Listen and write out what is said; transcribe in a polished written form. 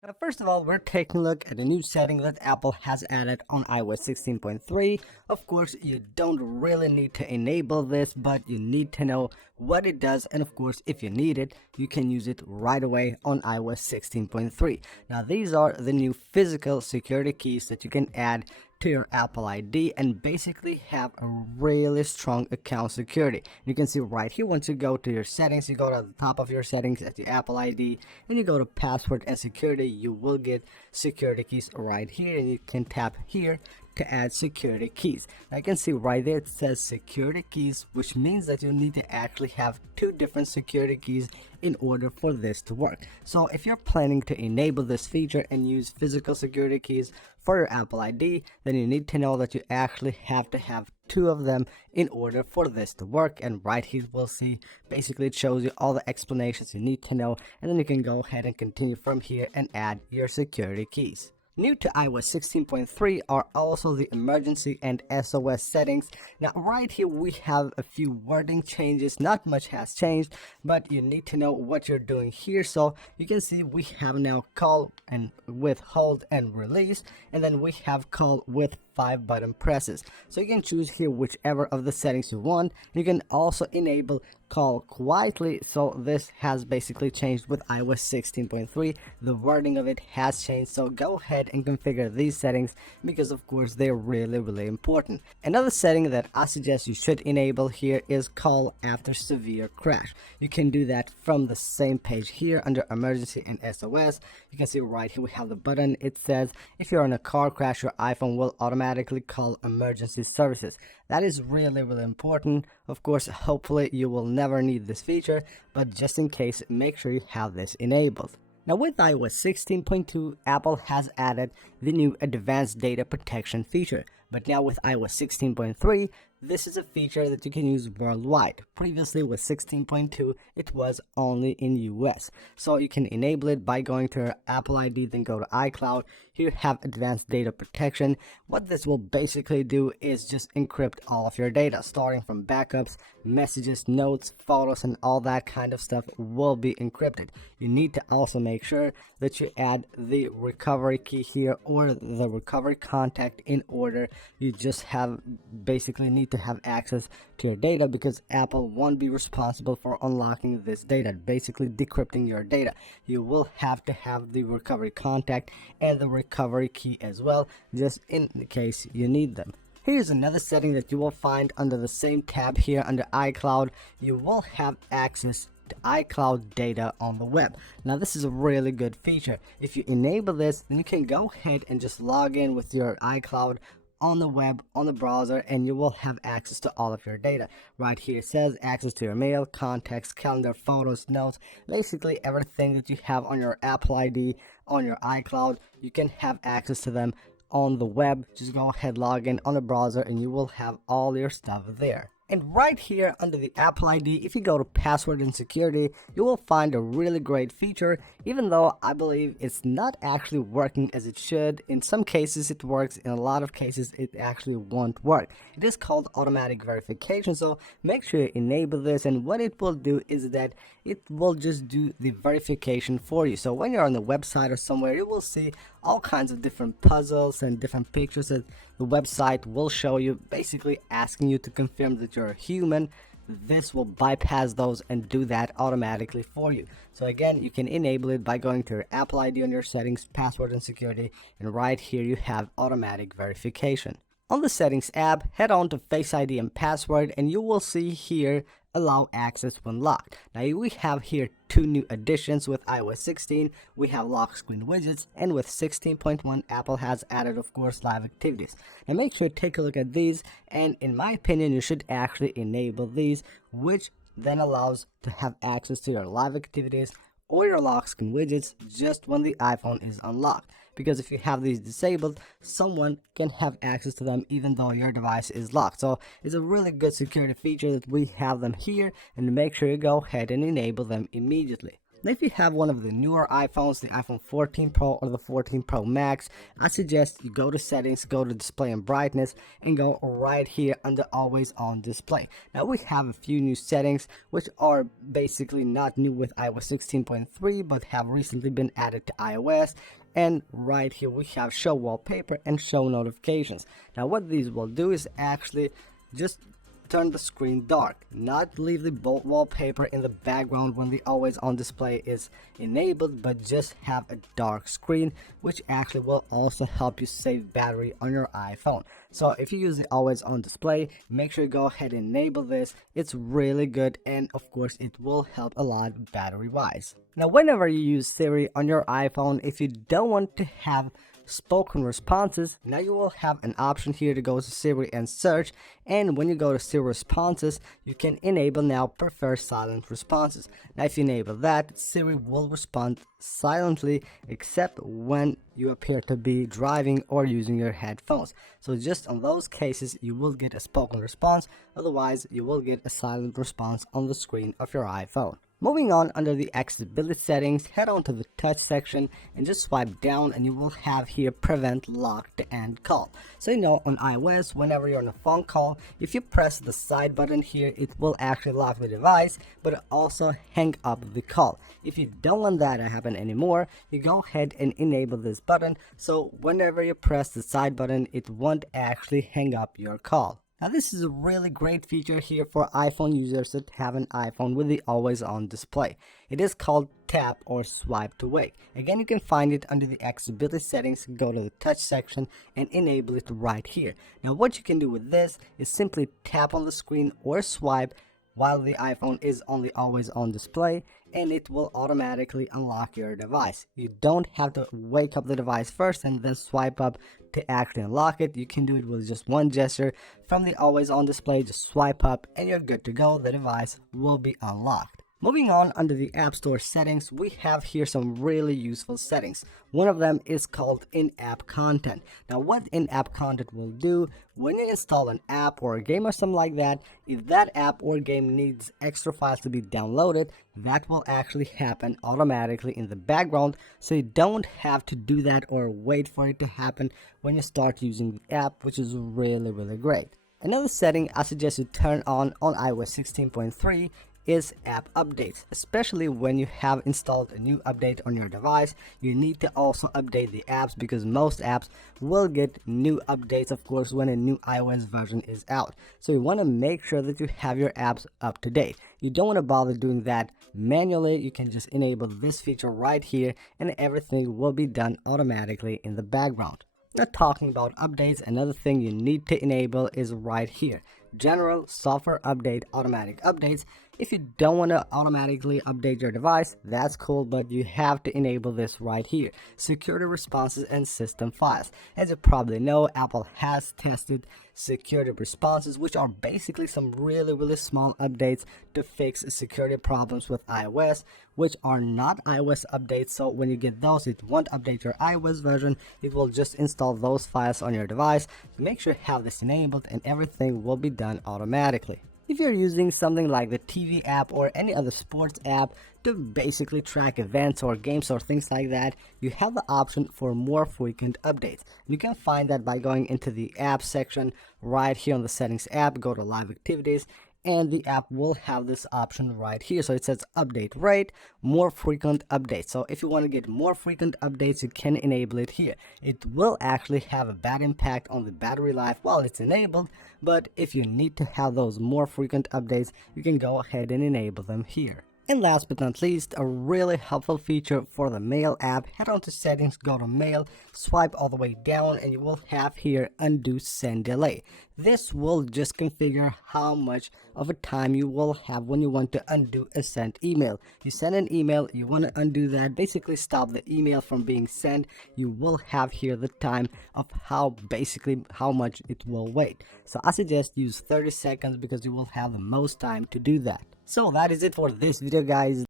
Now, first of all, we're taking a look at a new setting that Apple has added on iOS 16.3. Of course, you don't really need to enable this, but you need to know what it does. And of course, if you need it, you can use it right away on iOS 16.3. Now, these are the new physical security keys that you can add to your Apple ID and basically have a really strong account security. You can see right here, once you go to your settings, you go to the top of your settings at the Apple ID and you go to password and security, you will get security keys right here, and you can tap here to add security keys. Now you can see right there it says security keys, which means that you need to actually have two different security keys in order for this to work. So if you're planning to enable this feature and use physical security keys for your Apple ID, then you need to know that you actually have to have two of them in order for this to work. And right here we'll see, basically it shows you all the explanations you need to know, and then you can go ahead and continue from here and add your security keys. New to iOS 16.3 are also the emergency and SOS settings. Now right here we have a few wording changes. Not much has changed, but you need to know what you're doing here. So you can see we have now call and with hold and release, and then we have call with 5 button presses. So you can choose here whichever of the settings you want. You can also enable call quietly, so this has basically changed with iOS 16.3. The wording of it has changed, so go ahead and configure these settings because of course they're really important. Another setting that I suggest you should enable here is call after severe crash. You can do that from the same page here under emergency and SOS. You can see right here we have the button. It says if you're in a car crash, your iPhone will automatically call emergency services. That is really important. Of course, hopefully you will never need this feature, but just in case, make sure you have this enabled. Now with iOS 16.2, Apple has added the new advanced data protection feature, but now with iOS 16.3, this is a feature that you can use worldwide. Previously with 16.2, it was only in US. So you can enable it by going to your Apple ID, then go to iCloud. Here you have advanced data protection. What this will basically do is just encrypt all of your data, starting from backups, messages, notes, photos, and all that kind of stuff will be encrypted. You need to also make sure that you add the recovery key here or the recovery contact in order. You just have basically need to have access to your data because Apple won't be responsible for unlocking this data, basically decrypting your data. You will have to have the recovery contact and the recovery key as well, just in case you need them. Here's another setting that you will find under the same tab here under iCloud. You will have access to iCloud data on the web. Now this is a really good feature. If you enable this, then you can go ahead and just log in with your iCloud on the web, on the browser, and you will have access to all of your data. Right here it says access to your mail, contacts, calendar, photos, notes, basically everything that you have on your Apple ID, on your iCloud, you can have access to them on the web. Just go ahead, log in on the browser, and you will have all your stuff there. And right here under the Apple ID, if you go to password and security, you will find a really great feature, even though I believe it's not actually working as it should. In some cases it works, in a lot of cases it actually won't work. It is called automatic verification, so make sure you enable this, and what it will do is that it will just do the verification for you. So when you're on the website or somewhere, you will see all kinds of different puzzles and different pictures that the website will show you, basically asking you to confirm that you're a human. This will bypass those and do that automatically for you. So again, you can enable it by going to your Apple ID on your settings, password and security, and right here you have automatic verification. On the settings app, head on to Face ID and password, and you will see here allow access when locked. Now we have here two new additions with iOS 16. We have lock screen widgets, and with 16.1 Apple has added of course live activities. Now make sure to take a look at these, and in my opinion you should actually enable these, which then allows to have access to your live activities or your lock screen widgets just when the iPhone is unlocked. Because if you have these disabled, someone can have access to them even though your device is locked. So it's a really good security feature that we have them here, and make sure you go ahead and enable them immediately. Now, if you have one of the newer iPhones, the iPhone 14 Pro or the 14 Pro Max, I suggest you go to settings, go to display and brightness, and go right here under always on display. Now we have a few new settings which are basically not new with iOS 16.3 but have recently been added to iOS. And right here we have show wallpaper and show notifications. Now what these will do is actually just turn the screen dark, not leave the wallpaper in the background when the always on display is enabled, but just have a dark screen, which actually will also help you save battery on your iPhone. So if you use the always on display, make sure you go ahead and enable this. It's really good, and of course it will help a lot battery wise. Now whenever you use Siri on your iPhone, if you don't want to have spoken responses, now you will have an option here to go to Siri and search, and when you go to Siri responses, you can enable now prefer silent responses. Now if you enable that, Siri will respond silently except when you appear to be driving or using your headphones. So just on those cases you will get a spoken response, otherwise you will get a silent response on the screen of your iPhone. Moving on, under the accessibility settings, head on to the touch section and just swipe down, and you will have here prevent lock to end call. So on iOS, whenever you're on a phone call, if you press the side button here, it will actually lock the device but also hang up the call. If you don't want that to happen anymore, you go ahead and enable this button, so whenever you press the side button, it won't actually hang up your call. Now this is a really great feature here for iPhone users that have an iPhone with the always on display. It is called tap or swipe to wake. Again, you can find it under the accessibility settings, go to the touch section and enable it right here. Now what you can do with this is simply tap on the screen or swipe while the iPhone is on the always on display, and it will automatically unlock your device. You don't have to wake up the device first and then swipe up to actually unlock it. You can do it with just one gesture from the always on display. Just swipe up and you're good to go. The device will be unlocked. Moving on, under the App Store settings, we have here some really useful settings. One of them is called in-app content. Now what in-app content will do, when you install an app or a game or something like that, if that app or game needs extra files to be downloaded, that will actually happen automatically in the background, so you don't have to do that or wait for it to happen when you start using the app, which is really great. Another setting I suggest you turn on iOS 16.3 is app updates. Especially when you have installed a new update on your device, you need to also update the apps, because most apps will get new updates, of course, when a new iOS version is out. So you want to make sure that you have your apps up to date. You don't want to bother doing that manually. You can just enable this feature right here and everything will be done automatically in the background. Now talking about updates, another thing you need to enable is right here, general software update automatic updates. If you don't want to automatically update your device, that's cool, but you have to enable this right here, security responses and system files. As you probably know, Apple has tested security responses, which are basically some really small updates to fix security problems with iOS, which are not iOS updates. So when you get those, it won't update your iOS version, it will just install those files on your device. Make sure you have this enabled and everything will be done automatically. If you're using something like the TV app or any other sports app to basically track events or games or things like that, you have the option for more frequent updates. You can find that by going into the app section right here on the settings app, go to live activities, and the app will have this option right here. So it says update rate, more frequent updates. So if you want to get more frequent updates, you can enable it here. It will actually have a bad impact on the battery life while it's enabled, but if you need to have those more frequent updates, you can go ahead and enable them here. And last but not least, a really helpful feature for the Mail app. Head on to settings, go to Mail, swipe all the way down, and you will have here undo send delay. This will just configure how much of a time you will have when you want to undo a sent email. You send an email, you want to undo that, basically stop the email from being sent. You will have here the time of how much it will wait. So I suggest use 30 seconds because you will have the most time to do that. So that is it for this video, guys.